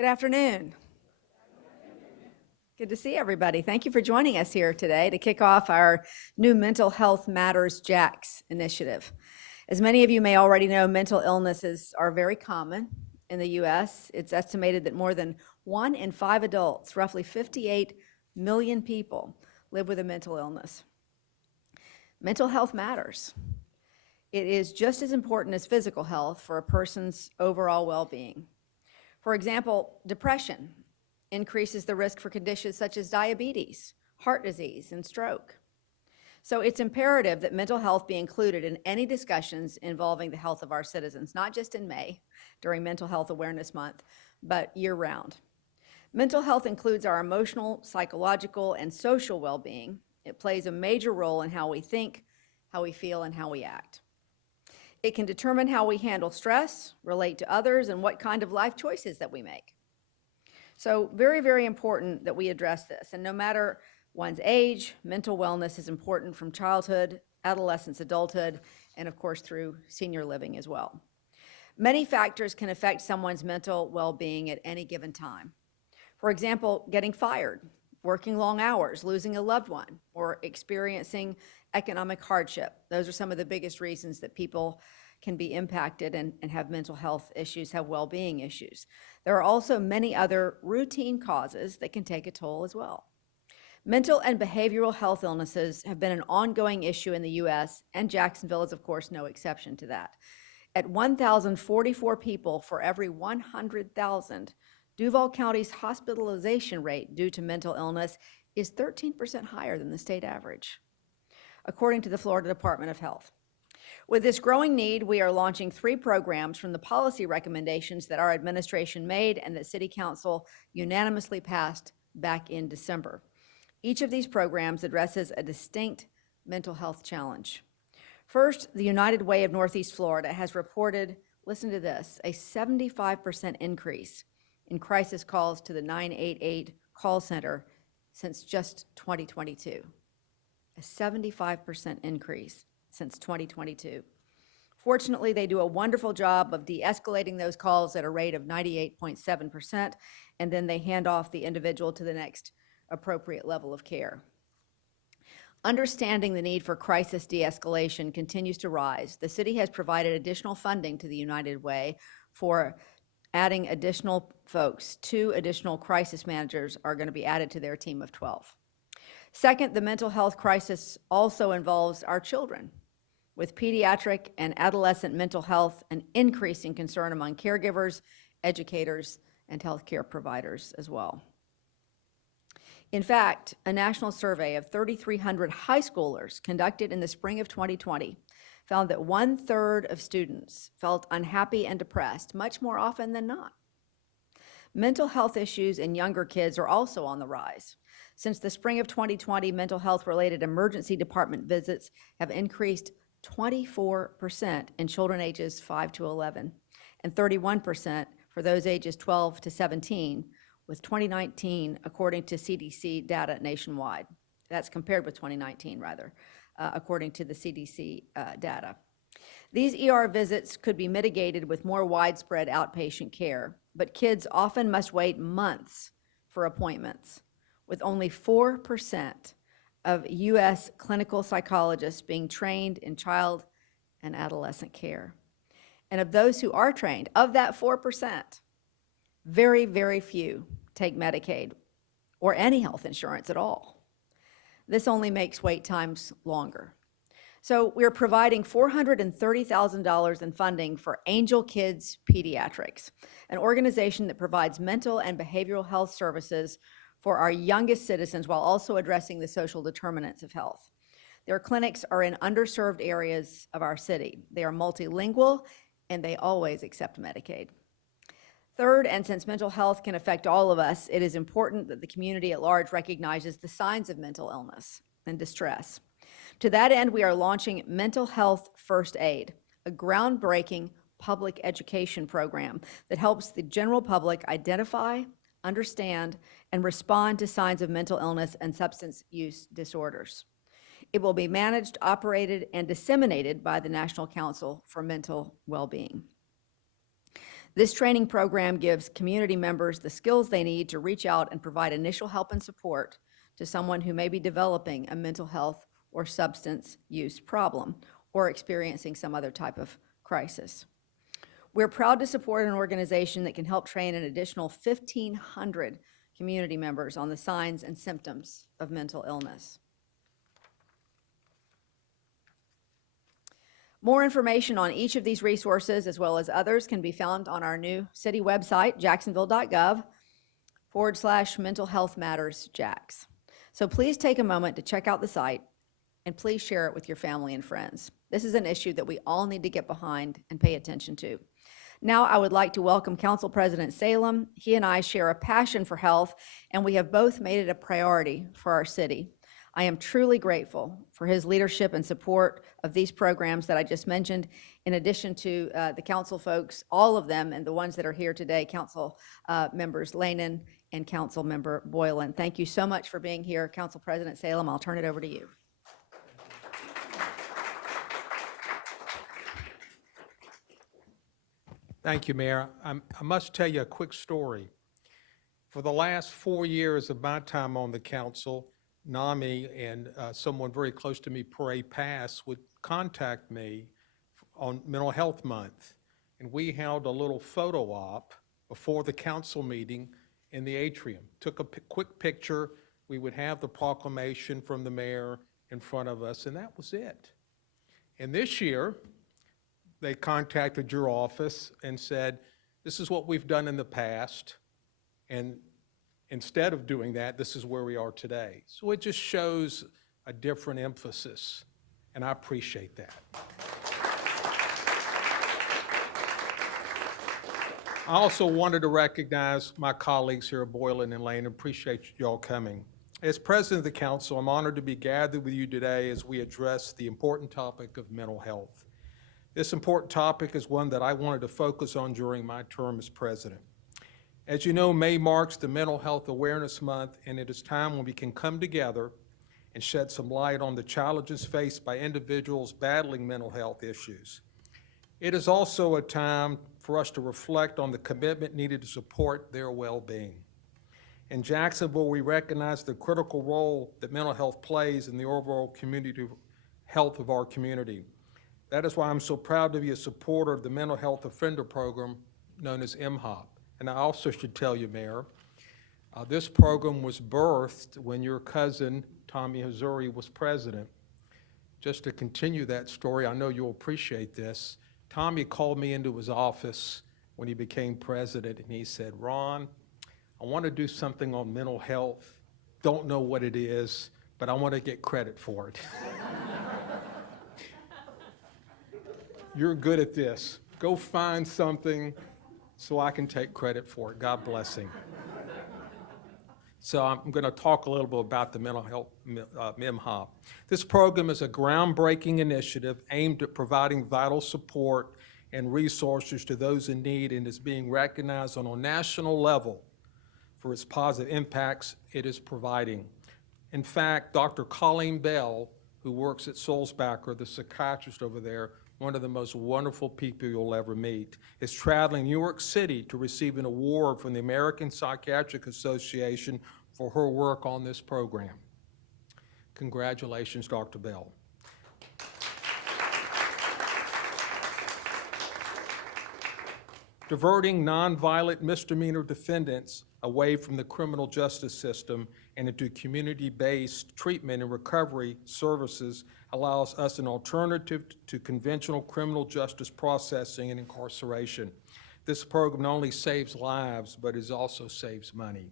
Good afternoon. Good to see everybody. Thank you for joining us here today to kick off our new Mental Health Matters JAX initiative. As many of you may already know, mental illnesses are very common in the U.S. It's estimated that more than 1 in 5 adults, roughly 58 million people, live with a mental illness. Mental health matters. It is just as important as physical health for a person's overall well-being. For example, depression increases the risk for conditions such as diabetes, heart disease, and stroke. So it's imperative that mental health be included in any discussions involving the health of our citizens, not just in May during Mental Health Awareness Month, but year-round. Mental health includes our emotional, psychological, and social well-being. It plays a major role in how we think, how we feel, and how we act. It can determine how we handle stress, relate to others, and what kind of life choices that we make. So very, very important that we address this. And no matter one's age, mental wellness is important from childhood, adolescence, adulthood, and of course through senior living as well. Many factors can affect someone's mental well-being at any given time. For example, getting fired, working long hours, losing a loved one, or experiencing economic hardship. Those are some of the biggest reasons that people can be impacted and have mental health issues, have well-being issues. There are also many other routine causes that can take a toll as well. Mental and behavioral health illnesses have been an ongoing issue in the U.S., and Jacksonville is, of course, no exception to that. At 1,044 people for every 100,000, Duval County's hospitalization rate due to mental illness is 13% higher than the state average, according to the Florida Department of Health. With this growing need, we are launching 3 programs from the policy recommendations that our administration made and that City Council unanimously passed back in December. Each of these programs addresses a distinct mental health challenge. First, the United Way of Northeast Florida has reported, listen to this, a 75% increase in crisis calls to the 988 call center since just 2022. A 75% increase since 2022. Fortunately, they do a wonderful job of de-escalating those calls at a rate of 98.7%, and then they hand off the individual to the next appropriate level of care. Understanding the need for crisis de-escalation continues to rise. The city has provided additional funding to the United Way for adding additional folks. 2 additional crisis managers are going to be added to their team of 12. Second, the mental health crisis also involves our children, with pediatric and adolescent mental health an increasing concern among caregivers, educators, and healthcare providers as well. In fact, a national survey of 3,300 high schoolers conducted in the spring of 2020 found that 1/3 of students felt unhappy and depressed, much more often than not. Mental health issues in younger kids are also on the rise. Since the spring of 2020, mental health-related emergency department visits have increased 24% in children ages 5 to 11 and 31% for those ages 12 to 17, with 2019 according to CDC data nationwide. That's compared with 2019, rather, according to the CDC data. These ER visits could be mitigated with more widespread outpatient care, but kids often must wait months for appointments, with only 4% of U.S. clinical psychologists being trained in child and adolescent care. And of those who are trained, of that 4%, very, very few take Medicaid or any health insurance at all. This only makes wait times longer. So we're providing $430,000 in funding for Angel Kids Pediatrics, an organization that provides mental and behavioral health services for our youngest citizens while also addressing the social determinants of health. Their clinics are in underserved areas of our city. They are multilingual, and they always accept Medicaid. Third, and since mental health can affect all of us, it is important that the community at large recognizes the signs of mental illness and distress. To that end, we are launching Mental Health First Aid, a groundbreaking public education program that helps the general public identify, understand, and respond to signs of mental illness and substance use disorders. It will be managed, operated, and disseminated by the National Council for Mental Well-Being. This training program gives community members the skills they need to reach out and provide initial help and support to someone who may be developing a mental health or substance use problem or experiencing some other type of crisis. We're proud to support an organization that can help train an additional 1,500 community members on the signs and symptoms of mental illness. More information on each of these resources, as well as others, can be found on our new city website, jacksonville.gov/mental health matters JAX. So please take a moment to check out the site and please share it with your family and friends. This is an issue that we all need to get behind and pay attention to. Now I would like to welcome Council President Salem. He and I share a passion for health, and we have both made it a priority for our city. I am truly grateful for his leadership and support of these programs that I just mentioned, in addition to the council folks, all of them, and the ones that are here today, Council members Lanin and Council member Boylan. Thank you so much for being here. Council President Salem, I'll turn it over to you. Thank you, Mayor. I must tell you a quick story. For the last 4 years of my time on the council, NAMI and someone very close to me, Pray Pass, would contact me on Mental Health Month. And we held a little photo op before the council meeting in the atrium. Took a quick picture. We would have the proclamation from the mayor in front of us, and that was it. And this year, they contacted your office and said, this is what we've done in the past, and instead of doing that, this is where we are today. So it just shows a different emphasis, and I appreciate that. I also wanted to recognize my colleagues here, Boylan and Lane, and appreciate y'all coming. As president of the council, I'm honored to be gathered with you today as we address the important topic of mental health. This important topic is one that I wanted to focus on during my term as president. As you know, May marks the Mental Health Awareness Month, and it is time when we can come together and shed some light on the challenges faced by individuals battling mental health issues. It is also a time for us to reflect on the commitment needed to support their well-being. In Jacksonville, we recognize the critical role that mental health plays in the overall community health of our community. That is why I'm so proud to be a supporter of the Mental Health Offender Program known as MHOP. And I also should tell you, Mayor, this program was birthed when your cousin, Tommy Hazouri, was president. Just to continue that story, I know you'll appreciate this. Tommy called me into his office when he became president, and he said, Ron, I want to do something on mental health. Don't know what it is, but I want to get credit for it. You're good at this. Go find something so I can take credit for it. God bless him. So I'm going to talk a little bit about the Mental Health MHOP. This program is a groundbreaking initiative aimed at providing vital support and resources to those in need, and is being recognized on a national level for its positive impacts it is providing. In fact, Dr. Colleen Bell, who works at Sulzbacher, the psychiatrist over there, one of the most wonderful people you'll ever meet, is traveling to New York City to receive an award from the American Psychiatric Association for her work on this program. Congratulations, Dr. Bell. Diverting nonviolent misdemeanor defendants away from the criminal justice system and into community-based treatment and recovery services allows us an alternative to conventional criminal justice processing and incarceration. This program not only saves lives, but it also saves money.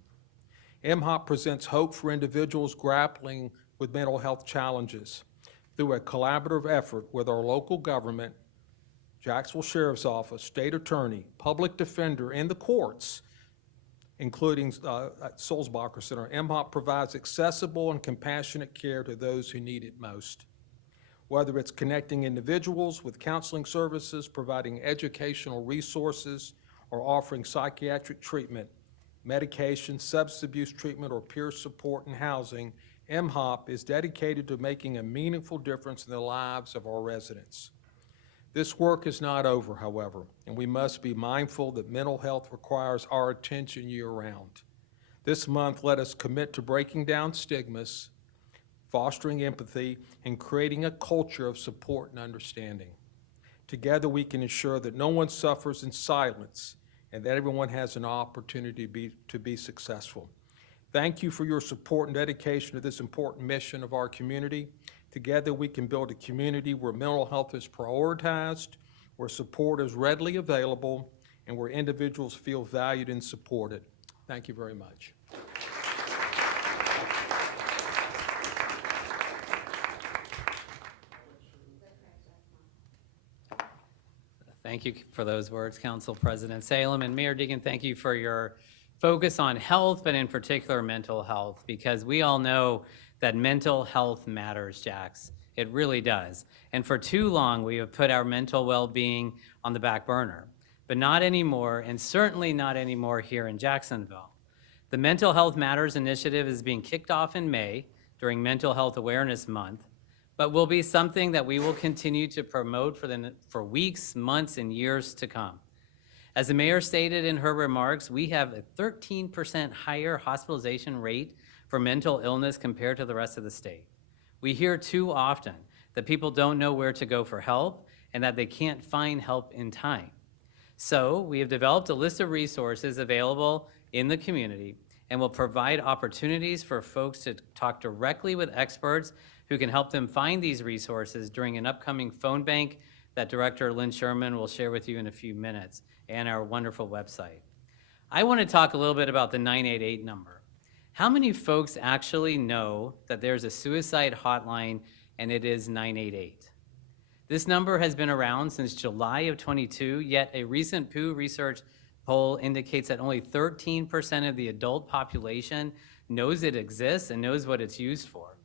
MHOP presents hope for individuals grappling with mental health challenges. Through a collaborative effort with our local government, Jacksonville Sheriff's Office, State Attorney, Public Defender, and the courts, including at Sulzbacher Center, MHOP provides accessible and compassionate care to those who need it most. Whether it's connecting individuals with counseling services, providing educational resources, or offering psychiatric treatment, medication, substance abuse treatment, or peer support and housing, MHOP is dedicated to making a meaningful difference in the lives of our residents. This work is not over, however, and we must be mindful that mental health requires our attention year-round. This month, let us commit to breaking down stigmas, fostering empathy, and creating a culture of support and understanding. Together, we can ensure that no one suffers in silence and that everyone has an opportunity to be successful. Thank you for your support and dedication to this important mission of our community. Together, we can build a community where mental health is prioritized, where support is readily available, and where individuals feel valued and supported. Thank you very much. Thank you for those words, Council President Salem. And Mayor Deegan, thank you for your focus on health, but in particular mental health, because we all know that mental health matters, Jax. It really does. And for too long, we have put our mental well-being on the back burner, but not anymore, and certainly not anymore here in Jacksonville. The Mental Health Matters initiative is being kicked off in May during Mental Health Awareness Month, but will be something that we will continue to promote for weeks, months, and years to come. As the mayor stated in her remarks, we have a 13% higher hospitalization rate for mental illness compared to the rest of the state. We hear too often that people don't know where to go for help and that they can't find help in time. So we have developed a list of resources available in the community and will provide opportunities for folks to talk directly with experts who can help them find these resources during an upcoming phone bank that Director Lynn Sherman will share with you in a few minutes, and our wonderful website. I want to talk a little bit about the 988 number. How many folks actually know that there's a suicide hotline and it is 988? This number has been around since July of 22, yet a recent Pew Research poll indicates that only 13% of the adult population knows it exists and knows what it's used for.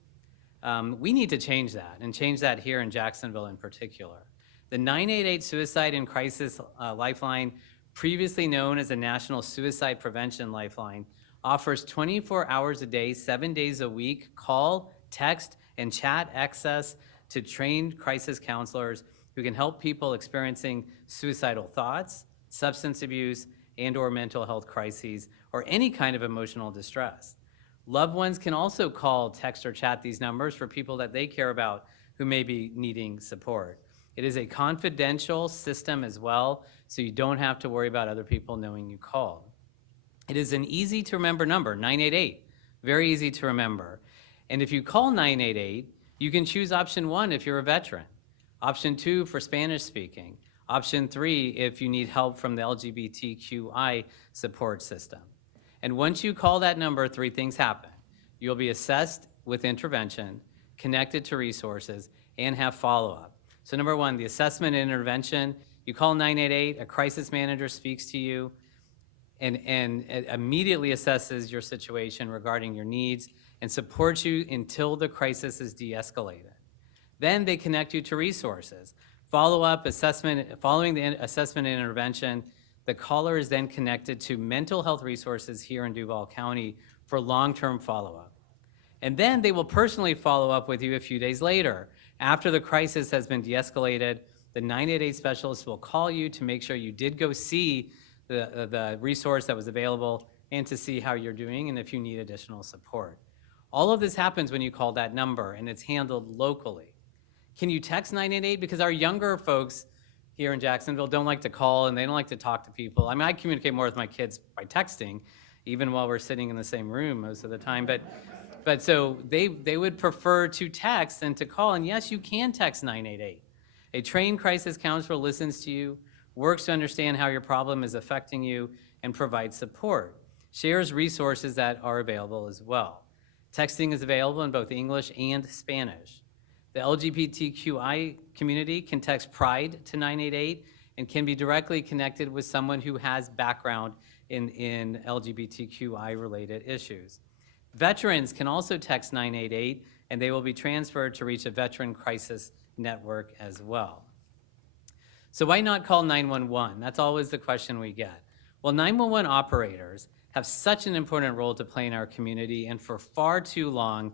We need to change that, and change that here in Jacksonville in particular. The 988 Suicide and Crisis Lifeline, previously known as the National Suicide Prevention Lifeline, offers 24 hours a day, 7 days a week, call, text, and chat access to trained crisis counselors who can help people experiencing suicidal thoughts, substance abuse, and/or mental health crises, or any kind of emotional distress. Loved ones can also call, text, or chat these numbers for people that they care about who may be needing support. It is a confidential system as well, so you don't have to worry about other people knowing you called. It is an easy to remember number, 988, very easy to remember. And if you call 988, you can choose option 1 if you're a veteran, option 2 for Spanish speaking, option 3 if you need help from the LGBTQI support system. And once you call that number, 3 things happen. You'll be assessed with intervention, connected to resources, and have follow-up. So number 1, the assessment and intervention, you call 988, a crisis manager speaks to you and immediately assesses your situation regarding your needs and supports you until the crisis is de-escalated. Then they connect you to resources. Follow-up assessment, following the assessment and intervention, the caller is then connected to mental health resources here in Duval County for long-term follow-up. And then they will personally follow up with you a few days later. After the crisis has been de-escalated, the 988 specialist will call you to make sure you did go see the resource that was available and to see how you're doing and if you need additional support. All of this happens when you call that number, and it's handled locally. Can you text 988? Because our younger folks here in Jacksonville don't like to call and they don't like to talk to people. I mean, I communicate more with my kids by texting, even while we're sitting in the same room most of the time. But so they would prefer to text than to call. And yes, you can text 988. A trained crisis counselor listens to you, works to understand how your problem is affecting you, and provides support. Shares resources that are available as well. Texting is available in both English and Spanish. The LGBTQI community can text PRIDE to 988 and can be directly connected with someone who has background in LGBTQI related issues. Veterans can also text 988 and they will be transferred to reach a veteran crisis network as well. So why not call 911? That's always the question we get. Well, 911 operators have such an important role to play in our community, and for far too long,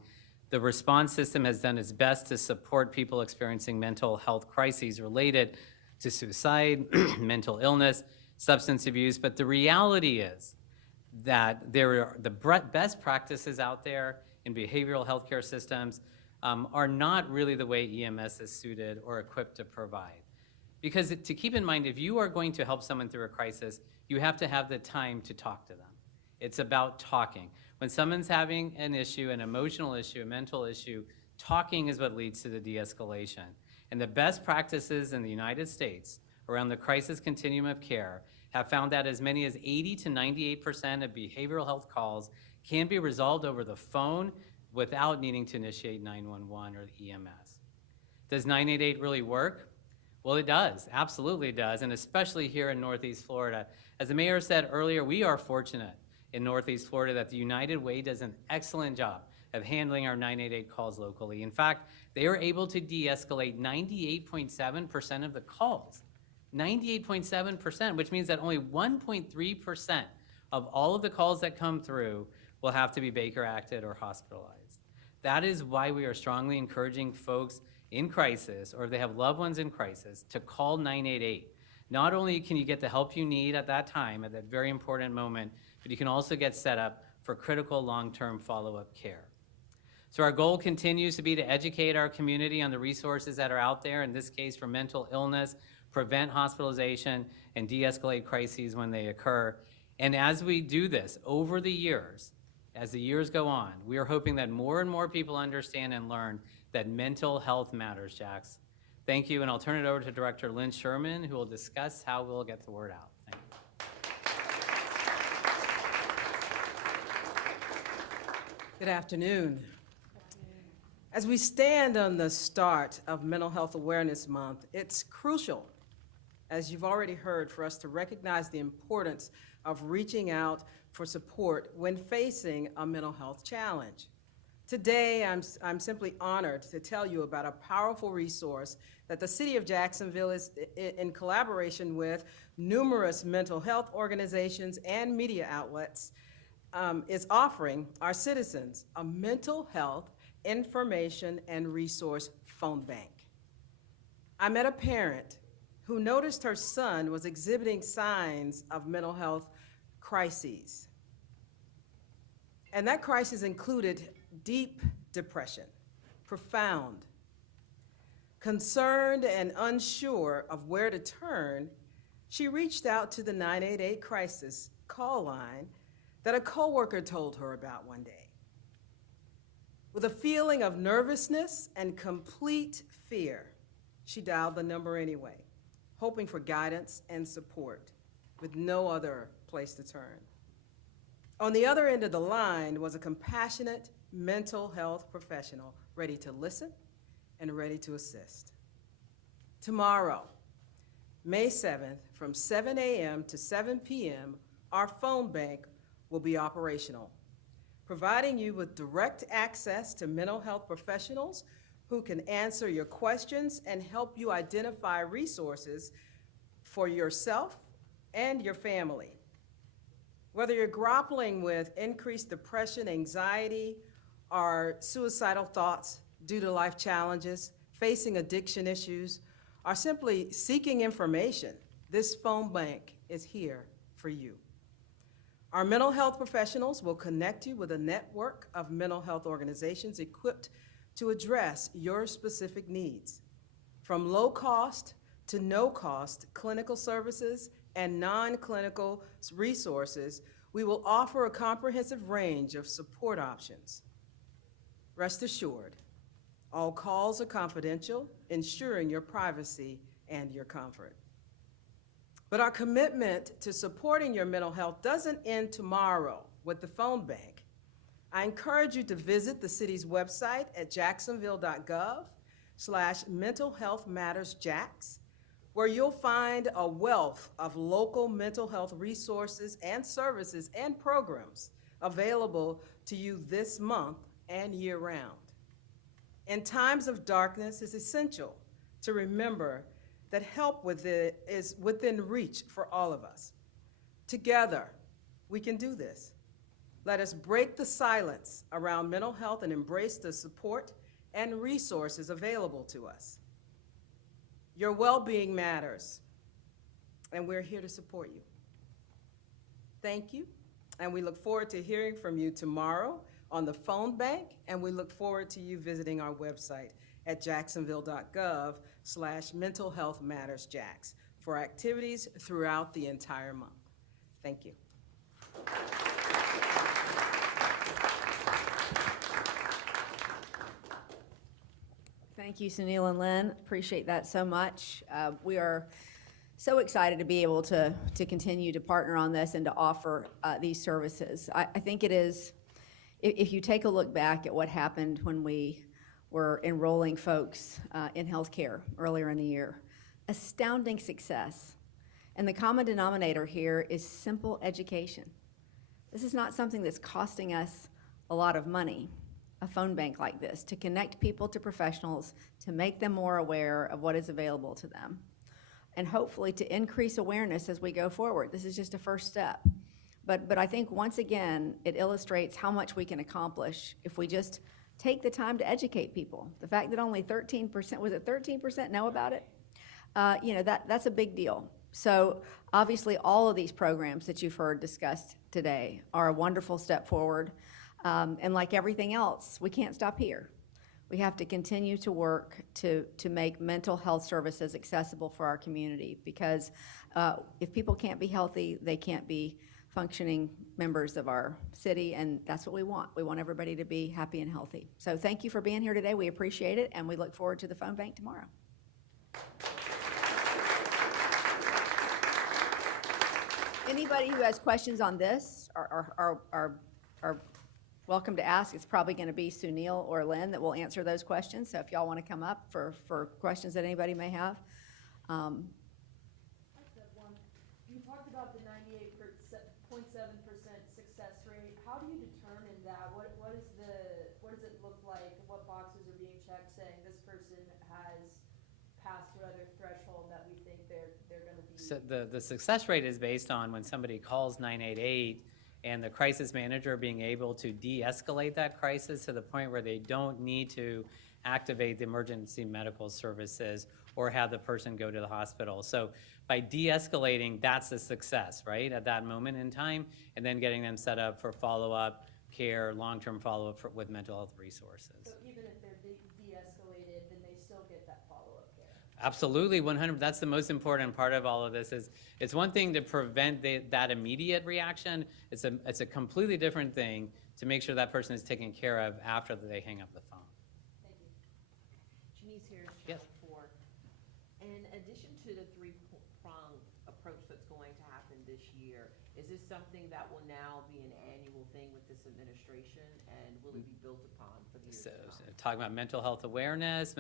the response system has done its best to support people experiencing mental health crises related to suicide, mental illness, substance abuse. But the reality is that there are the best practices out there in behavioral healthcare systems are not really the way EMS is suited or equipped to provide. Because to keep in mind, if you are going to help someone through a crisis, you have to have the time to talk to them. It's about talking. When someone's having an issue, an emotional issue, a mental issue, talking is what leads to the de-escalation. And the best practices in the United States around the crisis continuum of care have found that as many as 80 to 98% of behavioral health calls can be resolved over the phone without needing to initiate 911 or the EMS. Does 988 really work? Well, it does, absolutely does, and especially here in Northeast Florida. As the mayor said earlier, we are fortunate in Northeast Florida that the United Way does an excellent job of handling our 988 calls locally. In fact, they are able to de-escalate 98.7% of the calls. 98.7%, which means that only 1.3% of all of the calls that come through will have to be Baker acted or hospitalized. That is why we are strongly encouraging folks in crisis, or if they have loved ones in crisis, to call 988. Not only can you get the help you need at that time, at that very important moment, but you can also get set up for critical long-term follow-up care. So our goal continues to be to educate our community on the resources that are out there, in this case for mental illness, prevent hospitalization, and de-escalate crises when they occur. And as we do this over the years, as the years go on, we are hoping that more and more people understand and learn that mental health matters, Jax. Thank you, and I'll turn it over to Director Lynn Sherman, who will discuss how we'll get the word out. Thank you. Good afternoon. As we stand on the start of Mental Health Awareness Month, it's crucial, as you've already heard, for us to recognize the importance of reaching out for support when facing a mental health challenge. Today, I'm simply honored to tell you about a powerful resource that the City of Jacksonville is in collaboration with numerous mental health organizations and media outlets is offering our citizens, a mental health information and resource phone bank. I met a parent who noticed her son was exhibiting signs of mental health crises. And that crisis included deep depression, profound. Concerned and unsure of where to turn, she reached out to the 988 crisis call line that a coworker told her about one day. With a feeling of nervousness and complete fear, she dialed the number anyway, hoping for guidance and support, with no other place to turn. On the other end of the line was a compassionate mental health professional ready to listen and ready to assist. Tomorrow, May 7th, from 7 a.m. to 7 p.m., our phone bank will be operational, providing you with direct access to mental health professionals who can answer your questions and help you identify resources for yourself and your family. Whether you're grappling with increased depression, anxiety, or suicidal thoughts due to life challenges, facing addiction issues, or simply seeking information, this phone bank is here for you. Our mental health professionals will connect you with a network of mental health organizations equipped to address your specific needs. From low cost to no cost clinical services and non-clinical resources, we will offer a comprehensive range of support options. Rest assured, all calls are confidential, ensuring your privacy and your comfort. But our commitment to supporting your mental health doesn't end tomorrow with the phone bank. I encourage you to visit the city's website at jacksonville.gov/mentalhealthmattersjax, where you'll find a wealth of local mental health resources and services and programs available to you this month and year-round. In times of darkness, it's essential to remember that help with it is within reach for all of us. Together, we can do this. Let us break the silence around mental health and embrace the support and resources available to us. Your well-being matters, and we're here to support you. Thank you, and we look forward to hearing from you tomorrow on the phone bank, and we look forward to you visiting our website at jacksonville.gov/mentalhealthmattersjax for activities throughout the entire month. Thank you. Thank you, Sunil and Lynn. Appreciate that so much. We are so excited to be able to continue to partner on this and to offer these services. I think it is, if you take a look back at what happened when we were enrolling folks in healthcare earlier in the year, astounding success. And the common denominator here is simple education. This is not something that's costing us a lot of money, a phone bank like this, to connect people to professionals, to make them more aware of what is available to them, and hopefully to increase awareness as we go forward. This is just a first step. But I think, once again, it illustrates how much we can accomplish if we just take the time to educate people. The fact that only 13%, was it 13% know about it? That's a big deal. So obviously, all of these programs that you've heard discussed today are a wonderful step forward. And like everything else, we can't stop here. We have to continue to work to make mental health services accessible for our community, because if people can't be healthy, they can't be functioning members of our city, and that's what we want. We want everybody to be happy and healthy. So thank you for being here today. We appreciate it, and we look forward to the phone bank tomorrow. Anybody who has questions on this are welcome to ask. It's probably going to be Sunil or Lynn that will answer those questions. So if y'all want to come up for questions that anybody may have. I just have one. You talked about the 98.7% success rate. How do you determine that? What does it look like? What boxes are being checked saying this person has passed whatever threshold that we think they're going to be? So the success rate is based on when somebody calls 988 and the crisis manager being able to de-escalate that crisis to the point where they don't need to activate the emergency medical services or have the person go to the hospital. So by de-escalating, that's the success, right, at that moment in time, and then getting them set up for follow-up care, long-term follow-up with mental health resources. So even if they're de-escalated, then they still get that follow-up care? Absolutely, 100. That's the most important part of all of this. Is it's one thing to prevent that immediate reaction. It's a completely different thing to make sure that person is taken care of after they hang up the phone. Thank you. Janice here, Yes. Channel 4. In addition to the three-pronged approach that's going to happen this year, is this something that will now be an annual thing with this administration, and will it be built upon for the years So, to come? talking about mental health awareness,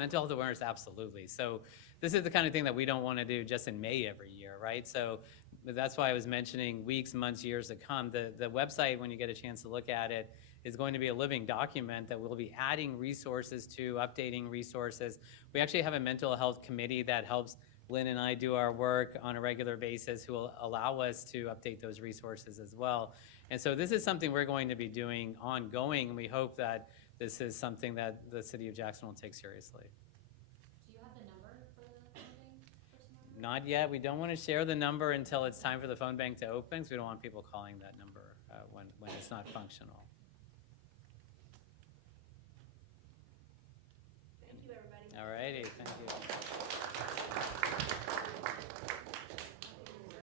absolutely. So this is the kind of thing that we don't want to do just in May every year, right? So that's why I was mentioning weeks, months, years to come. The website, when you get a chance to look at it, is going to be a living document that we'll be adding resources to, updating resources. We actually have a mental health committee that helps Lynn and I do our work on a regular basis, who will allow us to update those resources as well. And so this is something we're going to be doing ongoing, and we hope that this is something that the city of Jacksonville will take seriously. Do you have the number for the funding for tomorrow? Not yet. We don't want to share the number until it's time for the phone bank to open, because we don't want people calling that number when it's not functional. Thank you, everybody. All righty, thank you.